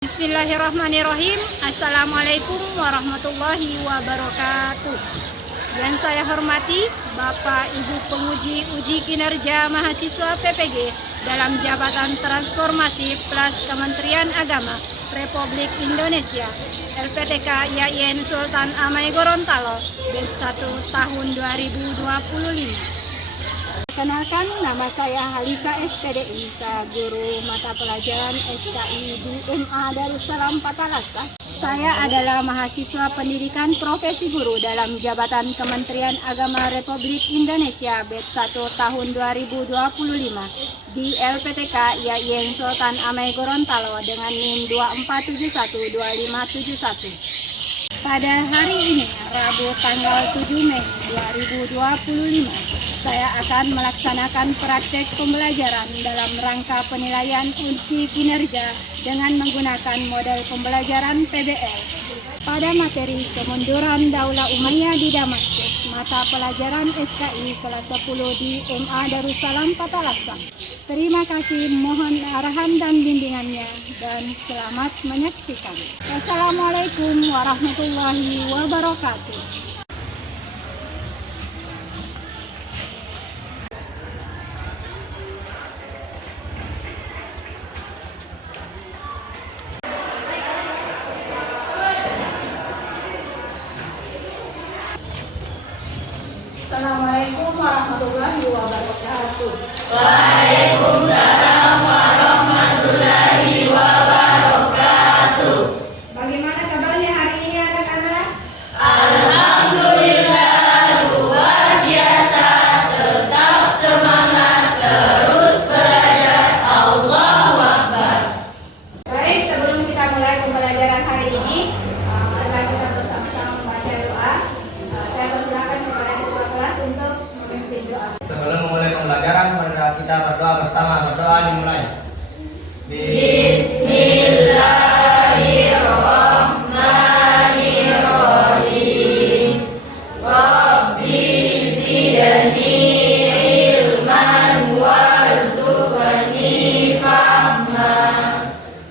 Bismillahirrahmanirrahim. Assalamualaikum warahmatullahi wabarakatuh. Yang saya hormati Bapak Ibu penguji uji kinerja mahasiswa PPG dalam Jabatan Transformasi Plus Kementerian Agama Republik Indonesia LPTK YAIN Sultan Amai Gorontalo Batch 1 tahun 2025. Perkenalkan, nama saya Halisa SPDI, saya guru mata pelajaran SKI di MA Darussalam Patalasa. Saya adalah mahasiswa pendidikan profesi guru dalam Jabatan Kementerian Agama Republik Indonesia Batch 1 tahun 2025 di LPTK YAIN Sultan Amai Gorontalo dengan NIM 24712571. Pada hari ini, Rabu tanggal 7 Mei 2025, saya akan melaksanakan praktek pembelajaran dalam rangka penilaian uji kinerja dengan menggunakan model pembelajaran PBL pada materi kemunduran Daulah Umayyah di Damaskus, mata pelajaran SKI kelas 10 di MA Darussalam Patalasa. Terima kasih, mohon arahan dan bimbingannya, dan selamat menyaksikan. Wassalamualaikum warahmatullahi wabarakatuh. Assalamualaikum warahmatullahi wabarakatuh. Waalaikumsalam warahmatullahi wabarakatuh. Bagaimana kabarnya hari ini anak-anak? Alhamdulillah luar biasa, tetap semangat, terus belajar. Allahu Akbar. Baik, sebelum kita mulai pembelajaran hari ini, mari kita bersama-sama membaca doa. Saya persilakan kepada ketua kelas untuk memimpin doa. Sebelum memulai pembelajaran, mari kita berdoa bersama. Berdoa dimulai. Bismillahirrahmanirrahim. Rabbi zidni ilman warzuqni fahma.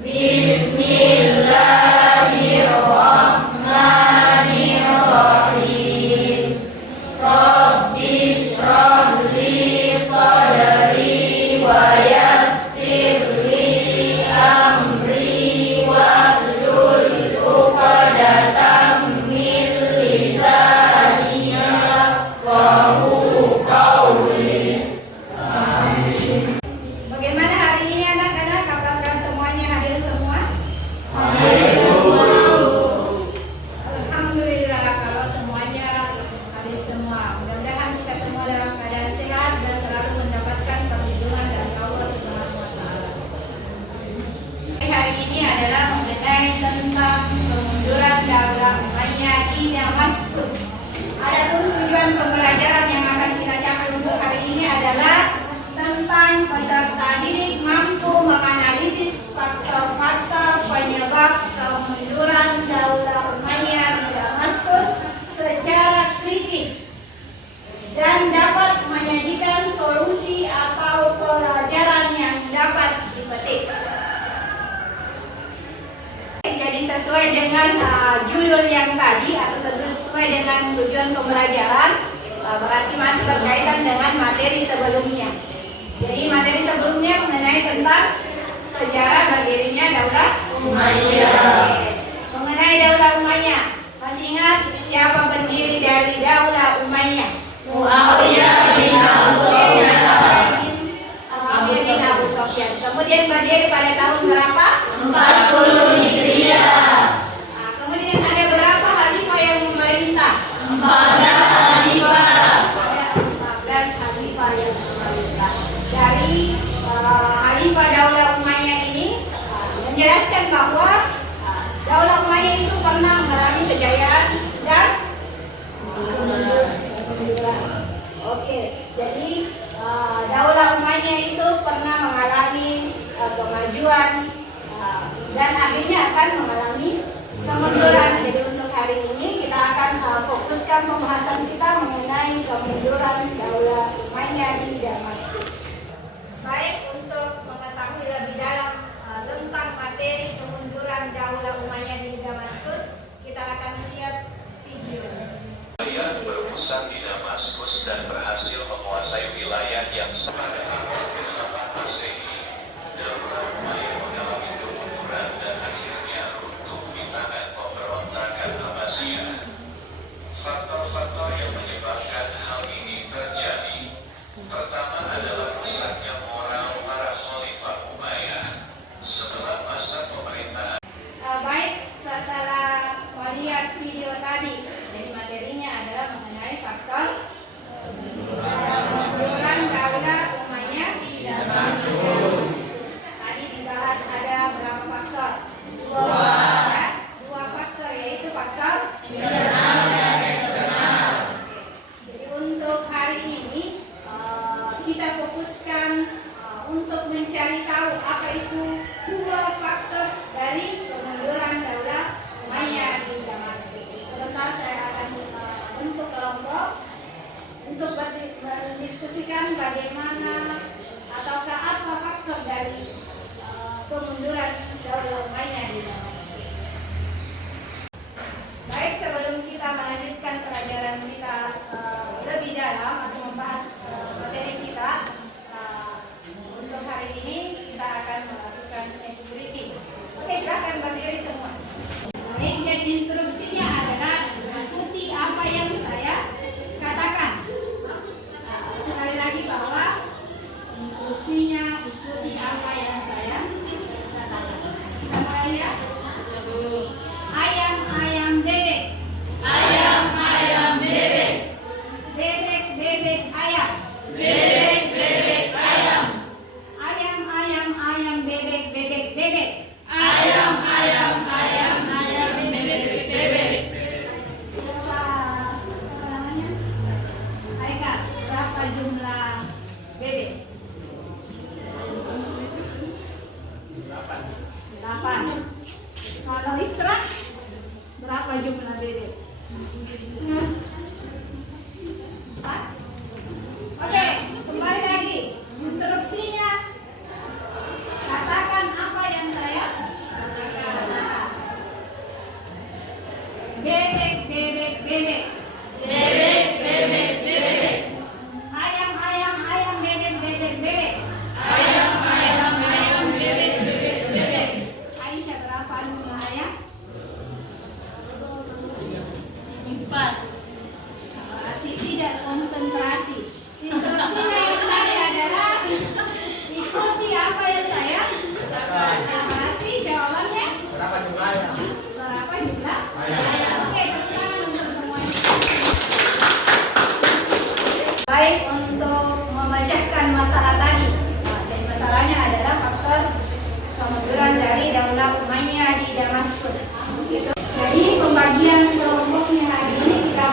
Bismillahirrahmanirrahim. Rabbi shrah li sadri wa yassir li amri wahlul 'uqdatam min lisani yafqahu qawli. Bagaimana hari ini anak-anak? Apakah semuanya hadir semua? Alhamdulillah kalau semuanya hadir semua. Mudah-mudahan kita semua dalam keadaan sehat dan selalu mendapatkan perlindungan dari Allah Subhanahu wa taala. Hari ini adalah mengenai tentang kemunduran Daulah Umayyah di Damaskus. Adapun tujuan pembelajaran yang akan kita capai untuk hari ini adalah tentang peserta didik mampu menganalisis faktor-faktor penyebab kemunduran Daulah Umayyah di Damaskus secara kritis dan dapat menyajikan solusi atau pelajaran yang dapat dipetik. Jadi sesuai dengan judul yang tadi atau sesuai dengan tujuan pembelajaran, berarti masih berkaitan dengan materi sebelumnya. Jadi materi sebelumnya mengenai tentang sejarah berdirinya Daulah Umayyah. Mengenai Daulah Umayyah, masih ingat siapa pendiri dari Daulah Umayyah? Muawiyah bin Abu Sufyan. Abu Sufyan. Kemudian berdiri pada tahun berapa? 40 Hijriah. Kemudian ada berapa khalifah yang memerintah? 14 Khalifah. Ada 14 khalifah yang memerintah. Dari khalifah Daulah Umayyah ini menjelaskan bahwa Daulah Umayyah itu pernah mengalami kejayaan dan kemunduran. Oke, jadi Daulah Umayyah itu pernah mengalami kemajuan dan akhirnya akan mengalami kemunduran. Jadi untuk hari ini kita akan fokuskan pembahasan kita mengenai kemunduran Daulah Umayyah di Damaskus. Baik, untuk mengetahui lebih dalam tentang materi kemunduran Ya, dua faktor yaitu faktor internal dan eksternal. Jadi untuk hari ini kita fokuskan untuk mencari tahu apa itu dua faktor dari kemunduran Daulah Umayyah di Damaskus. Sebentar saya akan bentuk kelompok untuk berdiskusikan bagaimana ataukah apa faktor dari kemunduran Daulah Umayyah di Damaskus. Baik, sebelum kita melanjutkan pelajaran kita lebih dalam atau membahas materi kita, untuk hari ini kita akan melakukan flexibility. Oke, silakan berdiri semua. Baik, jadi instruksinya adalah ikuti apa yang saya katakan. Sekali lagi bahwa instruksinya ikuti apa yang saya katakan. Kita mulai ya. Ayam bebek. Ayam bebek. Bebek ayam. Bebek ayam. Ayam bebek bebek. Ayam bebek. Berapa namanya? Aika, berapa jumlah bebek? 8. Kalau Isra, berapa jumlah bebek? 4. Oke, kembali lagi. Instruksinya, katakan apa yang saya katakan. Bebek. Bebek bebek. Ayam bebek. Ayam bebek. Aisyah, berapa jumlah ayam? 4. Berarti tidak konsentrasi. Instruksinya yang tadi adalah ikuti apa yang saya katakan. Berarti jawabannya Berapa jumlahnya? berapa jumlah ayam? Oke, tepuk tangan untuk semuanya. Baik, untuk memecahkan masalah tadi. Jadi masalahnya adalah faktor kemunduran dari Daulah Umayyah di Damaskus. Jadi pembagian kelompoknya hari ini kita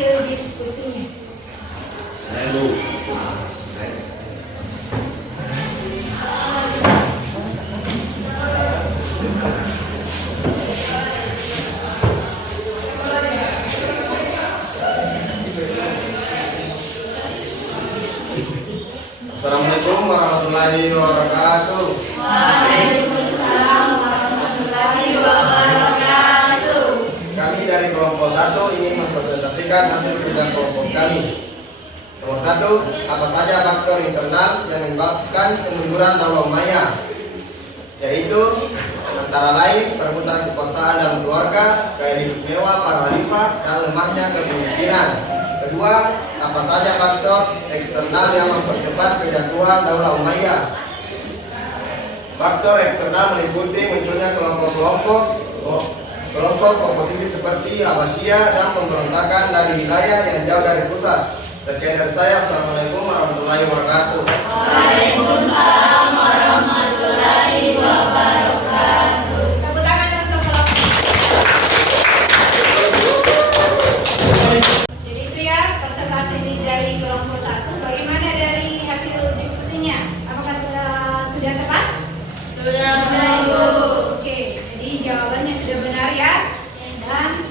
hasil diskusinya. Assalamualaikum warahmatullahi wabarakatuh. Waalaikumsalam warahmatullahi wabarakatuh. Kami dari kelompok 1 ingin mempresentasikan hasil kerja kelompok kami. Nomor 1, apa saja faktor internal yang menyebabkan kemunduran Daulah Umayyah? Yaitu antara lain perebutan kekuasaan dalam keluarga, gaya hidup mewah para khalifah, dan lemahnya kepemimpinan. Kedua, apa saja faktor eksternal yang mempercepat kejatuhan Daulah Umayyah? Faktor eksternal meliputi munculnya kelompok oposisi seperti Abbasiyah dan pemberontakan dari wilayah yang jauh dari pusat. Sekian dari saya. Assalamualaikum warahmatullahi wabarakatuh. Waalaikumsalam warahmatullahi wabarakatuh. Tepuk tangan yang sebelah. Jadi itu ya presentasi dari kelompok 1. Bagaimana dari hasil diskusinya? Apakah sudah tepat? Sudah Bu. Oke, jadi jawabannya sudah benar ya. Dan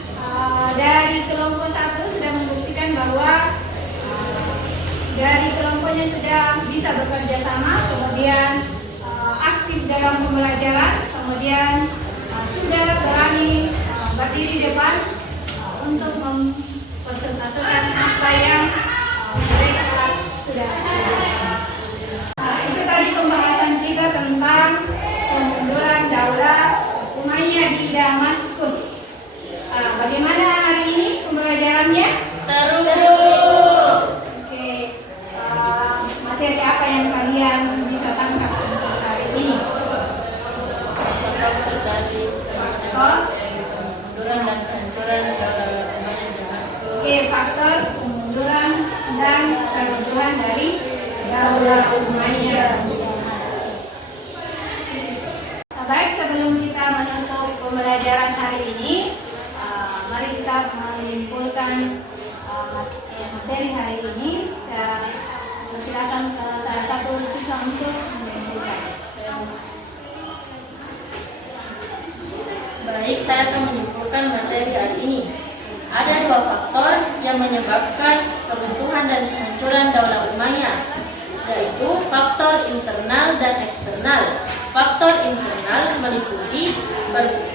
dari kelompok 1 sudah membuktikan bahwa dari kelompoknya sudah bisa bekerja sama, kemudian aktif dalam pembelajaran, kemudian sudah berani berdiri di depan untuk mempresentasikan apa yang mereka sudah. Itu tadi pembahasan kita tentang kemunduran Daulah Umayyah di Damaskus. Bagaimana hari ini pembelajarannya? Seru. Oke, materi apa yang kalian bisa tangkap untuk hari ini? Dari Oh, kemunduran dan kehancuran Daulah Umayyah di Damaskus. oke, faktor kemunduran dan keruntuhan dari Daulah Umayyah di Damaskus. Baik, sebelum kita menutup pembelajaran hari ini, mari kita menyimpulkan materi hari ini. Saya persilakan salah satu siswa untuk menyimpulkan. Baik, saya akan menyimpulkan materi hari ini. Ada 2 faktor yang menyebabkan keruntuhan dan kehancuran Daulah Umayyah, yaitu faktor internal dan eksternal. Faktor internal meliputi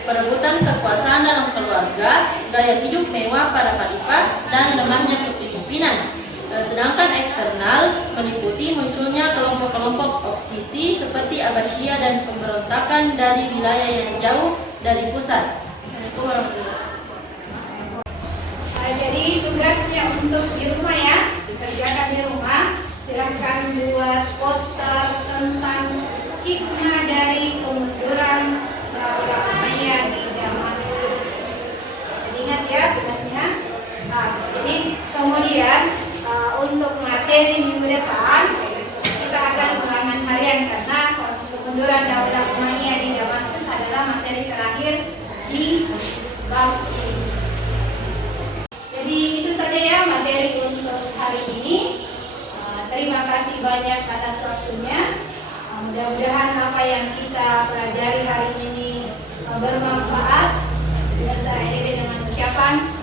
perebutan kekuasaan dalam keluarga, gaya hidup mewah para khalifah, dan lemahnya kepemimpinan. Sedangkan eksternal meliputi munculnya kelompok-kelompok oposisi seperti Abbasiyah dan pemberontakan dari wilayah yang jauh dari pusat. Assalamualaikum warahmatullahi wabarakatuh. Jadi tugasnya untuk di rumah ya, dikerjakan di rumah. Silahkan buat poster tentang hikmah dari kemunduran Daulah Umayyah di Damaskus. Jadi ingat ya tugasnya. Jadi kemudian untuk materi minggu depan kita akan ulangan harian karena kemunduran Daulah Umayyah di Damaskus adalah materi terakhir di bab ini. Jadi itu saja ya materi untuk hari ini. Terima kasih banyak atas waktunya. Mudah-mudahan apa yang kita pelajari hari ini bermanfaat. Dan saya akhiri dengan ucapan